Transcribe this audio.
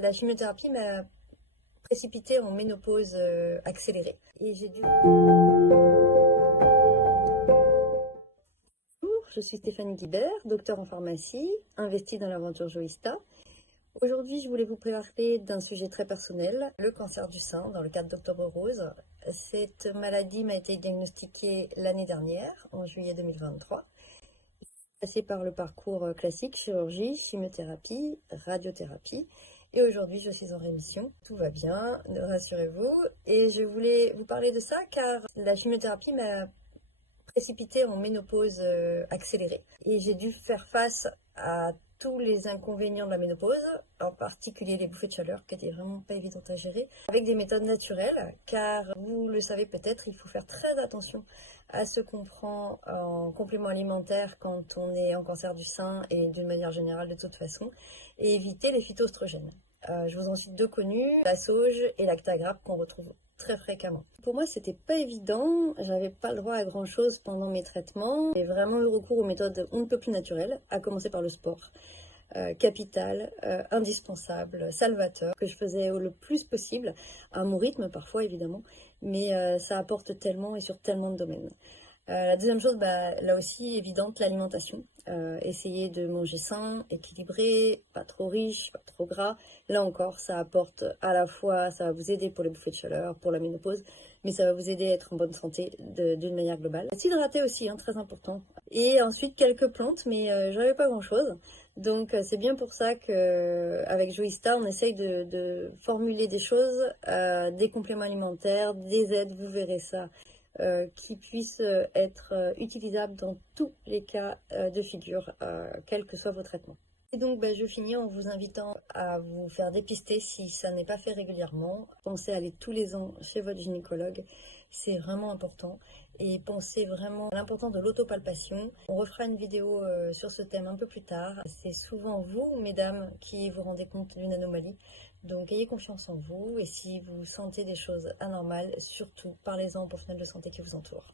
la chimiothérapie m'a précipitée en ménopause accélérée. Et j'ai dû... Bonjour, je suis Stéphanie Guibert, docteur en pharmacie, investie dans l'aventure Joista. Aujourd'hui, je voulais vous parler d'un sujet très personnel, le cancer du sein, dans le cadre d'Octobre Rose. Cette maladie m'a été diagnostiquée l'année dernière, en juillet 2023. Passé par le parcours classique, chirurgie, chimiothérapie, radiothérapie. Et aujourd'hui, je suis en rémission. Tout va bien, rassurez-vous. Et je voulais vous parler de ça car la chimiothérapie m'a précipitée en ménopause accélérée. Et j'ai dû faire face à tous les inconvénients de la ménopause, en particulier les bouffées de chaleur qui étaient vraiment pas évidentes à gérer, avec des méthodes naturelles, car vous le savez peut-être, il faut faire très attention à ce qu'on prend en complément alimentaire quand on est en cancer du sein et d'une manière générale de toute façon, et éviter les phytoestrogènes. Je vous en cite deux connus, la sauge et l'actagrape qu'on retrouve très fréquemment. Pour moi, c'était pas évident, j'avais pas le droit à grand chose pendant mes traitements. J'ai vraiment eu recours aux méthodes on ne peut plus naturelles, à commencer par le sport. Capital, indispensable, salvateur, que je faisais le plus possible, à mon rythme parfois évidemment, mais ça apporte tellement et sur tellement de domaines. La deuxième chose, là aussi évidente, l'alimentation. Essayer de manger sain, équilibré, pas trop riche, pas trop gras. Là encore, ça apporte à la fois, ça va vous aider pour les bouffées de chaleur, pour la ménopause, mais ça va vous aider à être en bonne santé d'une manière globale. S'hydrater aussi, très important. Et ensuite, quelques plantes, mais j'avais pas grand-chose. Donc c'est bien pour ça qu'avec Joista, on essaye de formuler des choses, des compléments alimentaires, des aides, vous verrez ça, qui puissent être utilisables dans tous les cas de figure, quel que soit vos traitements. Et donc je finis en vous invitant à vous faire dépister si ça n'est pas fait régulièrement. Pensez à aller tous les ans chez votre gynécologue, c'est vraiment important. Et pensez vraiment à l'importance de l'autopalpation. On refera une vidéo sur ce thème un peu plus tard. C'est souvent vous, mesdames, qui vous rendez compte d'une anomalie. Donc ayez confiance en vous et si vous sentez des choses anormales, surtout parlez-en aux professionnels de santé qui vous entourent.